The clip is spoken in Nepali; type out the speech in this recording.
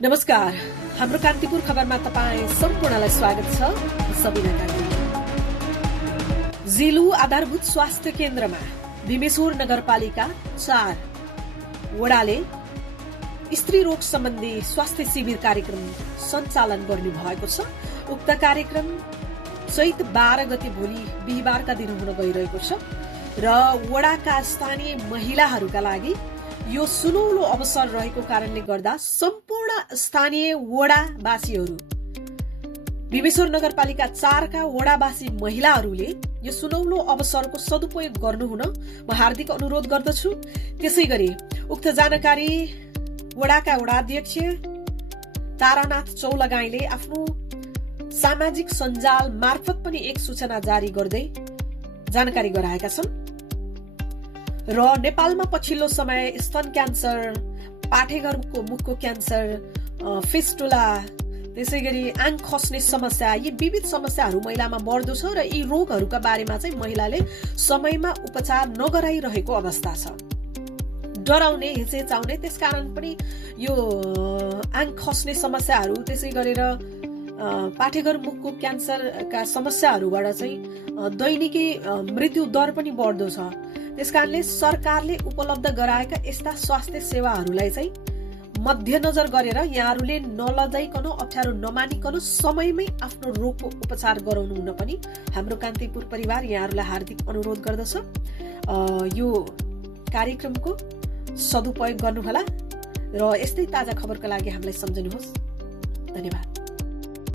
नमस्कार, हाम्रो कान्तिपुर खबरमा तपाईँ सम्पूर्णलाई स्वागत छ। सबिना कान्ति। जिलु आधारभूत स्वास्थ्य केन्द्रमा भीमेश्वर नगरपालिका 4 वडाले स्त्री रोग सम्बन्धी स्वास्थ्य शिविर कार्यक्रम सञ्चालन गर्नु भएको छ। उक्त कार्यक्रम चैत 12 गते भोलि बिहिबारका दिन हुन गइरहेको छ र वडाका स्थानीय महिलाहरूका लागि यो सुनौलो अवसर रहेको कारणले गर्दा सम्पूर्ण स्थानीय वडावासीहरू भीमेश्वर नगरपालिका 4 का वडावासी महिलाहरूले यो सुनौलो अवसरको सदुपयोग गर्नुहुन म हार्दिक अनुरोध गर्दछु। त्यसैगरी उक्त जानकारी वडाका वडाध्यक्ष तारानाथ चौलगाईले आफ्नो सामाजिक सञ्जाल मार्फत पनि एक सूचना जारी गर्दै जानकारी गराएका छन् र नेपालमा पछिल्लो समय स्तन क्यान्सर, पाठेघरको मुखको क्यान्सर, फिस्टुला, त्यसैगरी आँख खस्ने समस्या, यी विविध समस्याहरू महिलामा बढ्दो छ र यी रोगहरूका बारेमा चाहिँ महिलाले समयमा उपचार नगराइरहेको अवस्था छ। डराउने, हिचेचाउने, त्यसकारण पनि यो आँख खस्ने समस्याहरू, त्यसै गरेर पाठेघर मुखको क्यान्सरका समस्याहरूबाट चाहिँ दैनिकी मृत्यु दर पनि बढ्दो छ। त्यसकारणले सरकारले उपलब्ध गराएका यस्ता स्वास्थ्य सेवाहरूलाई चाहिँ मध्यनजर गरेर यहाँहरूले नलजाइकन, अप्ठ्यारो नमानिकन समयमै आफ्नो रोगको उपचार गराउनु हुन पनि हाम्रो कान्तिपुर परिवार यहाँहरूलाई हार्दिक अनुरोध गर्दछ। यो कार्यक्रमको सदुपयोग गर्नुहोला र यस्तै ताजा खबरका लागि हामीलाई सम्झनुहोस्। धन्यवाद।